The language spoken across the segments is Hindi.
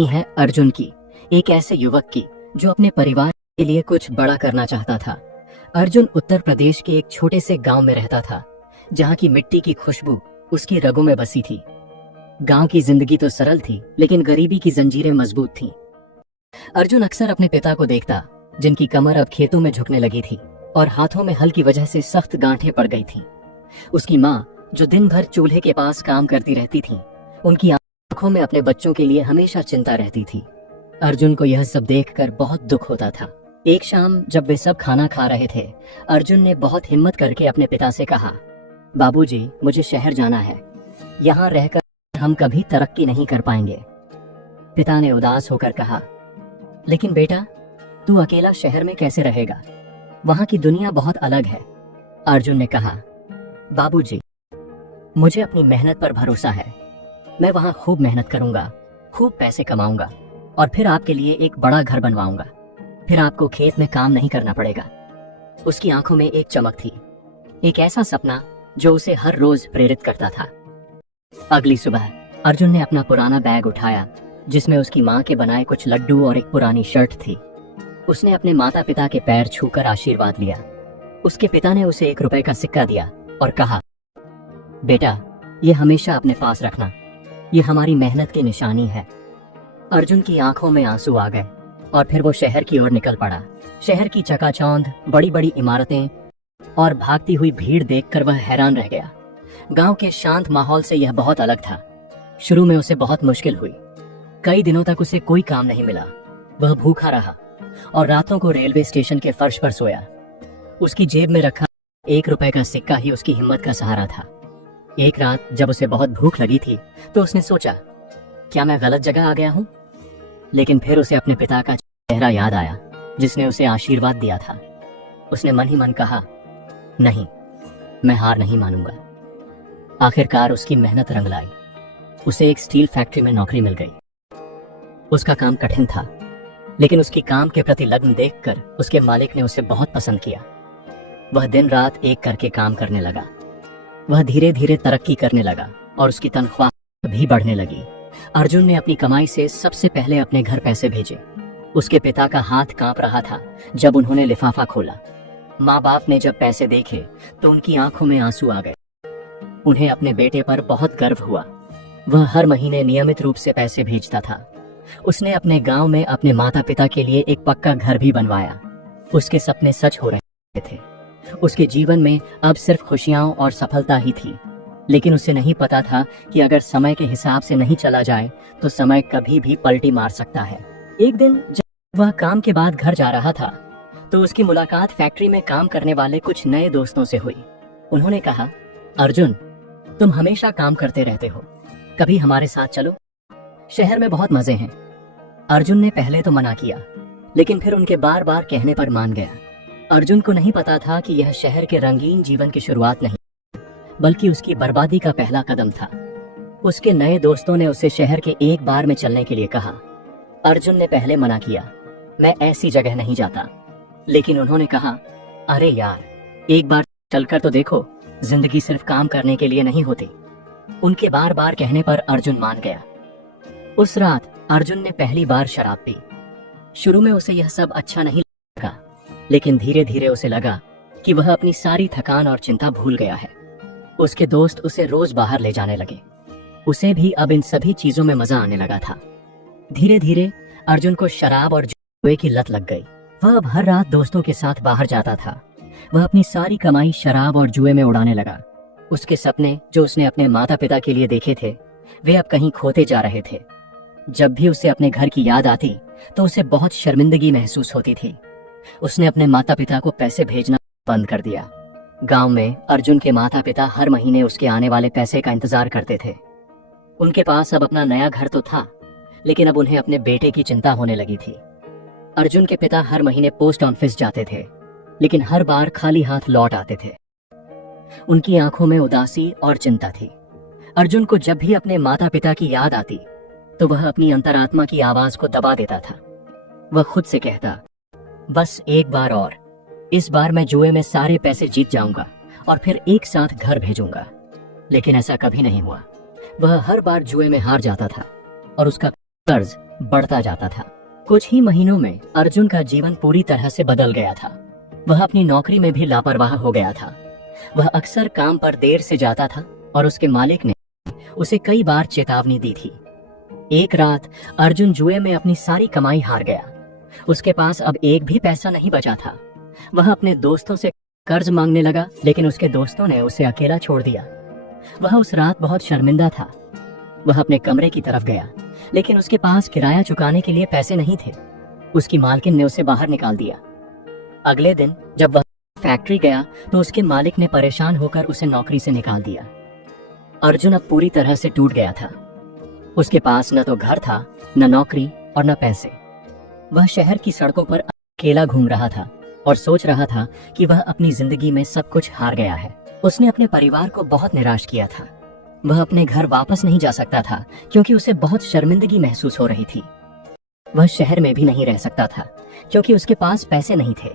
कहानी है अर्जुन की, एक ऐसे युवक की जो अपने परिवार के लिए कुछ बड़ा करना चाहता था। अर्जुन उत्तर प्रदेश के एक छोटे से गांव में रहता था, जहां की मिट्टी की खुशबू उसकी रगों में बसी थी। गांव की जिंदगी तो सरल थी, लेकिन गरीबी की जंजीरें मजबूत थीं। अर्जुन अक्सर अपने पिता को देखता, जिनकी कमर अब खेतों में झुकने लगी थी और हाथों में हल की वजह से सख्त गांठें पड़ गई थीं। उसकी माँ, जो दिन भर चूल्हे के पास काम करती रहती थी, उनकी आंखों में अपने बच्चों के लिए हमेशा चिंता रहती थी। अर्जुन को यह सब देखकर बहुत दुख होता था। एक शाम जब वे सब खाना खा रहे थे, अर्जुन ने बहुत हिम्मत करके अपने पिता से कहा, बाबूजी, मुझे शहर जाना है। यहाँ रहकर हम कभी तरक्की नहीं कर पाएंगे। पिता ने उदास होकर कहा, लेकिन बेटा, तू अकेला शहर में कैसे रहेगा? वहाँ की दुनिया बहुत अलग है। अर्जुन ने कहा, बाबूजी, मुझे अपनी मेहनत पर भरोसा है। मैं वहाँ खूब मेहनत करूंगा, खूब पैसे कमाऊंगा और फिर आपके लिए एक बड़ा घर बनवाऊंगा। फिर आपको खेत में काम नहीं करना पड़ेगा। उसकी आंखों में एक चमक थी, एक ऐसा सपना जो उसे हर रोज प्रेरित करता था। अगली सुबह अर्जुन ने अपना पुराना बैग उठाया, जिसमें उसकी माँ के बनाए कुछ लड्डू और एक पुरानी शर्ट थी। उसने अपने माता पिता के पैर छूकर आशीर्वाद लिया। उसके पिता ने उसे 1 रुपए का सिक्का दिया और कहा, बेटा, ये हमेशा अपने पास रखना। ये हमारी मेहनत की निशानी है। अर्जुन की आंखों में आंसू आ गए और फिर वो शहर की ओर निकल पड़ा। शहर की चकाचौंध, बड़ी बड़ी इमारतें और भागती हुई भीड़ देखकर वह हैरान रह गया। गांव के शांत माहौल से यह बहुत अलग था। शुरू में उसे बहुत मुश्किल हुई। कई दिनों तक उसे कोई काम नहीं मिला। वह भूखा रहा और रातों को रेलवे स्टेशन के फर्श पर सोया। उसकी जेब में रखा 1 रुपए का सिक्का ही उसकी हिम्मत का सहारा था। एक रात जब उसे बहुत भूख लगी थी, तो उसने सोचा, क्या मैं गलत जगह आ गया हूँ? लेकिन फिर उसे अपने पिता का चेहरा याद आया, जिसने उसे आशीर्वाद दिया था। उसने मन ही मन कहा, नहीं, मैं हार नहीं मानूंगा। आखिरकार उसकी मेहनत रंग लाई। उसे एक स्टील फैक्ट्री में नौकरी मिल गई। उसका काम कठिन था, लेकिन उसकी काम के प्रति लगन देखकर उसके मालिक ने उसे बहुत पसंद किया। वह दिन रात एक करके काम करने लगा। वह धीरे धीरे तरक्की करने लगा और उसकी तनख्वाह भी बढ़ने लगी। अर्जुन ने अपनी कमाई से सबसे पहले अपने घर पैसे भेजे। उसके पिता का हाथ कांप रहा था जब उन्होंने लिफाफा खोला। माँ बाप ने जब पैसे देखे तो उनकी आंखों में आंसू आ गए। उन्हें अपने बेटे पर बहुत गर्व हुआ। वह हर महीने नियमित रूप से पैसे भेजता था। उसने अपने गांव में अपने माता पिता के लिए एक पक्का घर भी बनवाया। उसके सपने सच हो रहे थे। उसके जीवन में अब सिर्फ खुशियां और सफलता ही थी। लेकिन उसे नहीं पता था कि अगर समय के हिसाब से नहीं चला जाए तो समय कभी भी पलटी मार सकता है। एक दिन जब वह काम के बाद घर जा रहा था, तो उसकी मुलाकात फैक्ट्री में काम करने वाले कुछ नए दोस्तों से हुई। उन्होंने कहा, अर्जुन, तुम हमेशा काम करते रहते हो, कभी हमारे साथ चलो, शहर में बहुत मजे हैं। अर्जुन ने पहले तो मना किया, लेकिन फिर उनके बार बार कहने पर मान गया। अर्जुन को नहीं पता था कि यह शहर के रंगीन जीवन की शुरुआत नहीं, बल्कि उसकी बर्बादी का पहला कदम था। उसके नए दोस्तों ने उसे शहर के एक बार में चलने के लिए कहा। अर्जुन ने पहले मना किया, मैं ऐसी जगह नहीं जाता। लेकिन उन्होंने कहा, अरे यार, एक बार चलकर तो देखो, जिंदगी सिर्फ काम करने के लिए नहीं होती। उनके बार बार कहने पर अर्जुन मान गया। उस रात अर्जुन ने पहली बार शराब पी। शुरू में उसे यह सब अच्छा नहीं लगा, लेकिन धीरे धीरे उसे लगा कि वह अपनी सारी थकान और चिंता भूल गया है। उसके दोस्त उसे रोज बाहर ले जाने लगे। उसे भी अब इन सभी चीजों में मजा आने लगा था। धीरे धीरे अर्जुन को शराब और जुए की लत लग गई। वह अब हर रात दोस्तों के साथ बाहर जाता था। वह अपनी सारी कमाई शराब और जुए में उड़ाने लगा। उसके सपने जो उसने अपने माता पिता के लिए देखे थे, वे अब कहीं खोते जा रहे थे। जब भी उसे अपने घर की याद आती तो उसे बहुत शर्मिंदगी महसूस होती थी। उसने अपने माता पिता को पैसे भेजना बंद कर दिया। गांव में अर्जुन के माता पिता हर महीने उसके आने वाले पैसे का इंतजार करते थे। उनके पास अब अपना नया घर तो था, लेकिन अब उन्हें अपने बेटे की चिंता होने लगी थी। अर्जुन के पिता हर महीने पोस्ट ऑफिस जाते थे, लेकिन हर बार खाली हाथ लौट आते थे। उनकी आंखों में उदासी और चिंता थी। अर्जुन को जब भी अपने माता पिता की याद आती तो वह अपनी अंतरात्मा की आवाज को दबा देता था। वह खुद से कहता, बस एक बार और, इस बार मैं जुए में सारे पैसे जीत जाऊंगा और फिर एक साथ घर भेजूंगा। लेकिन ऐसा कभी नहीं हुआ। वह हर बार जुए में हार जाता था और उसका कर्ज बढ़ता जाता था। कुछ ही महीनों में अर्जुन का जीवन पूरी तरह से बदल गया था। वह अपनी नौकरी में भी लापरवाह हो गया था। वह अक्सर काम पर देर से जाता था और उसके मालिक ने उसे कई बार चेतावनी दी थी। एक रात अर्जुन जुए में अपनी सारी कमाई हार गया। उसके पास अब एक भी पैसा नहीं बचा था। वह अपने दोस्तों से कर्ज मांगने लगा, लेकिन उसके दोस्तों ने उसे अकेला छोड़ दिया। वह उस रात बहुत शर्मिंदा था। वह अपने कमरे की तरफ गया, लेकिन उसके पास किराया चुकाने के लिए पैसे नहीं थे। उसकी मालकिन ने उसे बाहर निकाल दिया। अगले दिन जब वह फैक्ट्री गया तो उसके मालिक ने परेशान होकर उसे नौकरी से निकाल दिया। अर्जुन अब पूरी तरह से टूट गया था। उसके पास न तो घर था, न नौकरी और न पैसे। वह शहर की सड़कों पर अकेला घूम रहा था और सोच रहा था कि वह अपनी जिंदगी में सब कुछ हार गया है। उसने अपने परिवार को बहुत निराश किया था। वह अपने घर वापस नहीं जा सकता था क्योंकि उसे बहुत शर्मिंदगी महसूस हो रही थी। वह शहर में भी नहीं रह सकता था क्योंकि उसके पास पैसे नहीं थे।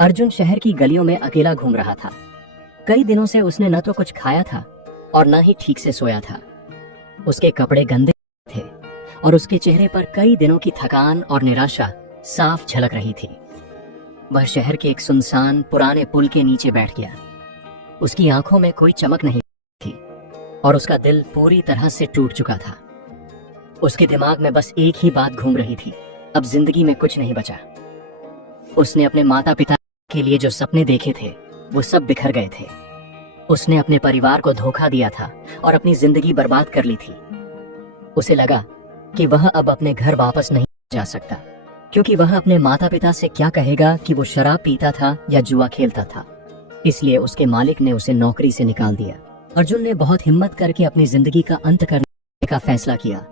अर्जुन शहर की गलियों में अकेला घूम रहा था। कई दिनों से उसने न तो कुछ खाया था और न ही ठीक से सोया था। उसके कपड़े गंदे थे और उसके चेहरे पर कई दिनों की थकान और निराशा साफ झलक रही थी। वह शहर के एक सुनसान पुराने पुल के नीचे बैठ गया। उसकी आंखों में कोई चमक नहीं थी और उसका दिल पूरी तरह से टूट चुका था। उसके दिमाग में बस एक ही बात घूम रही थी, अब जिंदगी में कुछ नहीं बचा। उसने अपने माता पिता के लिए जो सपने देखे थे वो सब बिखर गए थे। उसने अपने परिवार को धोखा दिया था और अपनी जिंदगी बर्बाद कर ली थी। उसे लगा कि वह अब अपने घर वापस नहीं जा सकता, क्योंकि वह अपने माता पिता से क्या कहेगा कि वो शराब पीता था या जुआ खेलता था। इसलिए उसके मालिक ने उसे नौकरी से निकाल दिया। अर्जुन ने बहुत हिम्मत करके अपनी जिंदगी का अंत करने का फैसला किया।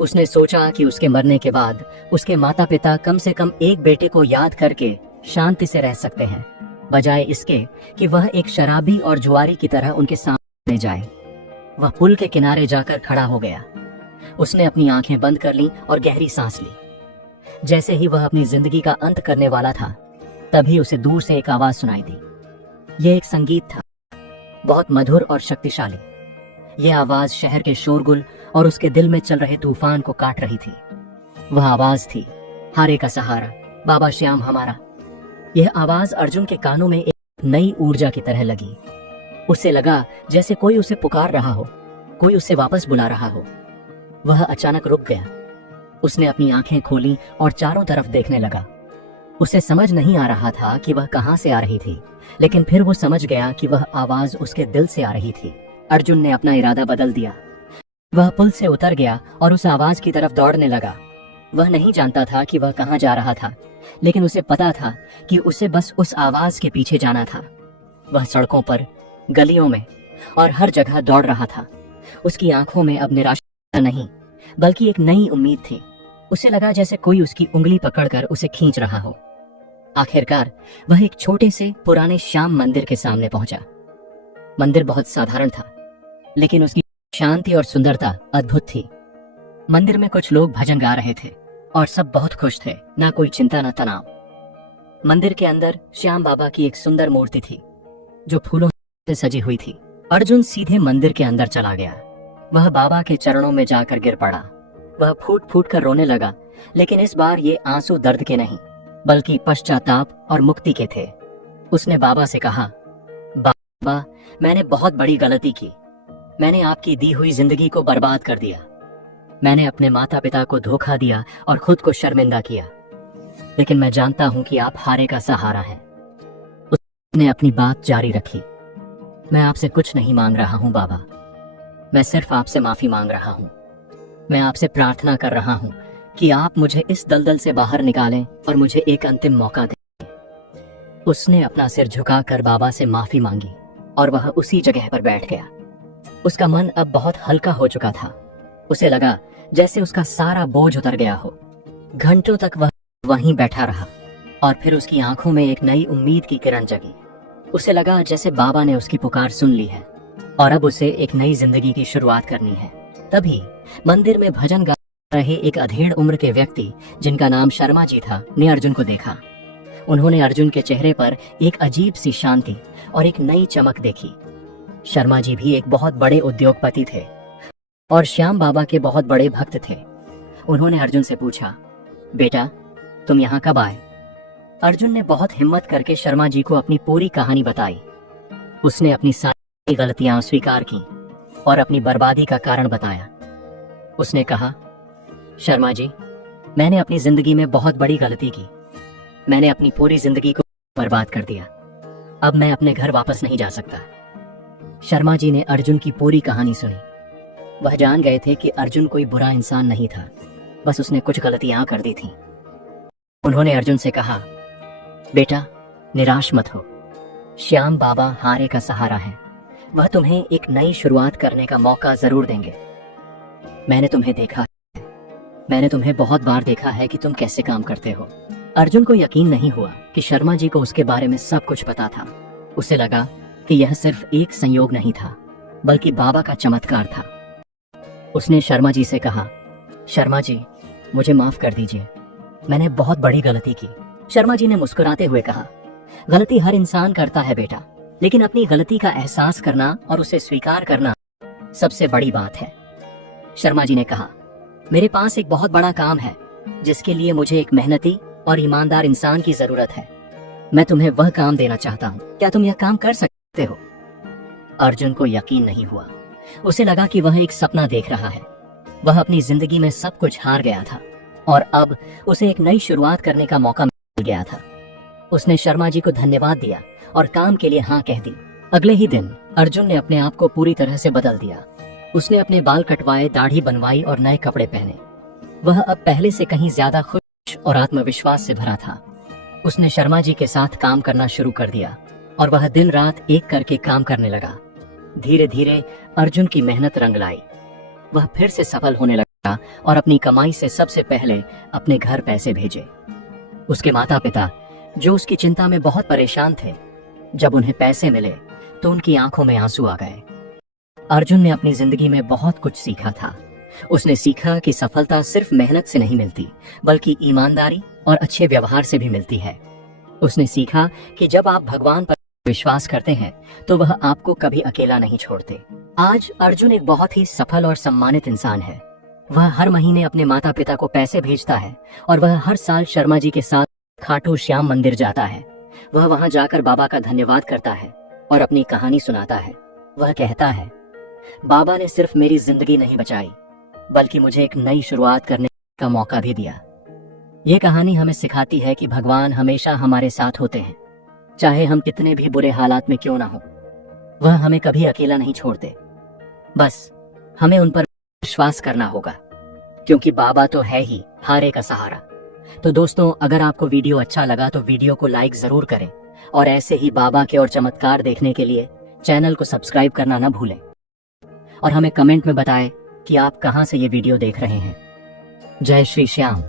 उसने सोचा कि उसके मरने के बाद उसके माता पिता कम से कम एक बेटे को याद करके शांति से रह सकते हैं, बजाय इसके कि वह एक शराबी और जुआरी की तरह उनके सामने जाए। वह पुल के किनारे जाकर खड़ा हो गया। उसने अपनी आंखें बंद कर लीं और गहरी सांस ली। जैसे ही वह अपनी जिंदगी का अंत करने वाला था, तभी उसे दूर से एक आवाज सुनाई दी। यह एक संगीत था, बहुत मधुर और शक्तिशाली। यह आवाज शहर के शोरगुल और उसके दिल में चल रहे तूफान को काट रही थी। वह आवाज थी, हारे का सहारा, बाबा श्याम हमारा। यह आवाज अर्जुन के कानों में एक नई ऊर्जा की तरह लगी। उसे लगा जैसे कोई उसे पुकार रहा हो, कोई उसे वापस बुला रहा हो। वह अचानक रुक गया। उसने अपनी आंखें खोली और चारों तरफ देखने लगा। उसे समझ नहीं आ रहा था कि वह कहां से आ रही थी, लेकिन फिर वो समझ गया कि वह आवाज उसके दिल से आ रही थी। अर्जुन ने अपना इरादा बदल दिया। वह पुल से उतर गया और उस आवाज की तरफ दौड़ने लगा। वह नहीं जानता था कि वह कहां जा रहा था, लेकिन उसे पता था कि उसे बस उस आवाज के पीछे जाना था। वह सड़कों पर, गलियों में और हर जगह दौड़ रहा था। उसकी आंखों में अब निराशा नहीं, बल्कि एक नई उम्मीद थी। उसे लगा जैसे कोई उसकी उंगली पकड़कर उसे खींच रहा हो। आखिरकार वह एक छोटे से पुराने श्याम मंदिर के सामने पहुंचा। मंदिर बहुत साधारण था, लेकिन उसकी शांति और सुंदरता अद्भुत थी। मंदिर में कुछ लोग भजन गा रहे थे और सब बहुत खुश थे, ना कोई चिंता न तनाव। मंदिर के अंदर श्याम बाबा की एक सुंदर मूर्ति थी जो फूलों से सजी हुई थी। अर्जुन सीधे मंदिर के अंदर चला गया। वह बाबा के चरणों में जाकर गिर पड़ा। वह फूट फूट कर रोने लगा, लेकिन इस बार ये आंसू दर्द के नहीं, बल्कि पश्चाताप और मुक्ति के थे। उसने बाबा से कहा, बाबा, मैंने बहुत बड़ी गलती की। मैंने आपकी दी हुई जिंदगी को बर्बाद कर दिया। मैंने अपने माता पिता को धोखा दिया और खुद को शर्मिंदा किया, लेकिन मैं जानता हूं कि आप हारे का सहारा हैं। उसने अपनी बात जारी रखी। मैं आपसे कुछ नहीं मांग रहा हूं बाबा, मैं सिर्फ आपसे माफी मांग रहा हूं। मैं आपसे प्रार्थना कर रहा हूं कि आप मुझे इस दलदल से बाहर निकालें और मुझे एक अंतिम मौका दें। उसने अपना सिर झुकाकर बाबा से माफी मांगी और वह उसी जगह पर बैठ गया। उसका मन अब बहुत हल्का हो चुका था। उसे लगा जैसे उसका सारा बोझ उतर गया हो। घंटों तक वह वहीं बैठा रहा और फिर उसकी आंखों में एक नई उम्मीद की किरण जगी। उसे लगा जैसे बाबा ने उसकी पुकार सुन ली है और अब उसे एक नई जिंदगी की शुरुआत करनी है। तभी मंदिर में भजन गा रहे एक अधेड़ उम्र के व्यक्ति, जिनका नाम शर्मा जी था, ने अर्जुन को देखा। उन्होंने अर्जुन के चेहरे पर एक अजीब सी शांति और एक नई चमक देखी। शर्मा जी भी एक बहुत बड़े उद्योगपति थे और श्याम बाबा के बहुत बड़े भक्त थे। उन्होंने अर्जुन से पूछा, बेटा तुम यहाँ कब आए? अर्जुन ने बहुत हिम्मत करके शर्मा जी को अपनी पूरी कहानी बताई। उसने अपनी सारी गलतियां स्वीकार की और अपनी बर्बादी का कारण बताया। उसने कहा, शर्मा जी, मैंने अपनी जिंदगी में बहुत बड़ी गलती की। मैंने अपनी पूरी जिंदगी को बर्बाद कर दिया। अब मैं अपने घर वापस नहीं जा सकता। शर्मा जी ने अर्जुन की पूरी कहानी सुनी। वह जान गए थे कि अर्जुन कोई बुरा इंसान नहीं था, बस उसने कुछ गलतियां कर दी थीं। उन्होंने अर्जुन से कहा, बेटा निराश मत हो। श्याम बाबा हारे का सहारा है। वह तुम्हें एक नई शुरुआत करने का मौका जरूर देंगे। मैंने तुम्हें देखा है। मैंने तुम्हें बहुत बार देखा है कि तुम कैसे काम करते हो। अर्जुन को यकीन नहीं हुआ कि शर्मा जी को उसके बारे में सब कुछ पता था। उसे लगा कि यह सिर्फ एक संयोग नहीं था, बल्कि बाबा का चमत्कार था। उसने शर्मा जी से कहा, शर्मा जी मुझे माफ कर दीजिए, मैंने बहुत बड़ी गलती की। शर्मा जी ने मुस्कुराते हुए कहा, गलती हर इंसान करता है बेटा, लेकिन अपनी गलती का एहसास करना और उसे स्वीकार करना सबसे बड़ी बात है। शर्मा जी ने कहा, मेरे पास एक बहुत बड़ा काम है जिसके लिए मुझे एक मेहनती और ईमानदार इंसान की जरूरत है। मैं तुम्हें वह काम देना चाहता हूँ, क्या तुम यह काम कर सकते हो? अर्जुन को यकीन नहीं हुआ। उसे लगा कि वह एक सपना देख रहा है। वह अपनी जिंदगी में सब कुछ हार गया था और अब उसे एक नई शुरुआत करने का मौका मिल गया था। उसने शर्मा जी को धन्यवाद दिया और काम के लिए हाँ कह दी। अगले ही दिन अर्जुन ने अपने आप को पूरी तरह से बदल दिया। उसने अपने बाल कटवाए, दाढ़ी बनवाई और नए कपड़े पहने। वह अब पहले से कहीं ज्यादा खुश और आत्मविश्वास से भरा था। उसने शर्मा जी के साथ काम करना शुरू कर दिया और वह दिन रात एक करके काम करने लगा। धीरे धीरे अर्जुन की मेहनत रंग लाई। वह फिर से सफल होने लगा और अपनी कमाई से सबसे पहले अपने घर पैसे भेजे। उसके माता पिता, जो उसकी चिंता में बहुत परेशान थे, जब उन्हें पैसे मिले तो उनकी आंखों में आंसू आ गए। अर्जुन ने अपनी जिंदगी में बहुत कुछ सीखा था। उसने सीखा कि सफलता सिर्फ मेहनत से नहीं मिलती, बल्कि ईमानदारी और अच्छे व्यवहार से भी मिलती है। उसने सीखा कि जब आप भगवान पर विश्वास करते हैं तो वह आपको कभी अकेला नहीं छोड़ते। आज अर्जुन एक बहुत ही सफल और सम्मानित इंसान है। वह हर महीने अपने माता पिता को पैसे भेजता है और वह हर साल शर्मा जी के साथ खाटू श्याम मंदिर जाता है। वह वहां जाकर बाबा का धन्यवाद करता है और अपनी कहानी सुनाता है। वह कहता है, बाबा ने सिर्फ मेरी जिंदगी नहीं बचाई, बल्कि मुझे एक नई शुरुआत करने का मौका भी दिया। ये कहानी हमें सिखाती है कि भगवान हमेशा हमारे साथ होते हैं, चाहे हम कितने भी बुरे हालात में क्यों ना हो। वह हमें कभी अकेला नहीं छोड़ते। बस हमें उन पर विश्वास करना होगा, क्योंकि बाबा तो है ही हारे का सहारा। तो दोस्तों, अगर आपको वीडियो अच्छा लगा तो वीडियो को लाइक जरूर करें और ऐसे ही बाबा के और चमत्कार देखने के लिए चैनल को सब्सक्राइब करना ना भूलें। और हमें कमेंट में बताएं कि आप कहां से ये वीडियो देख रहे हैं। जय श्री श्याम।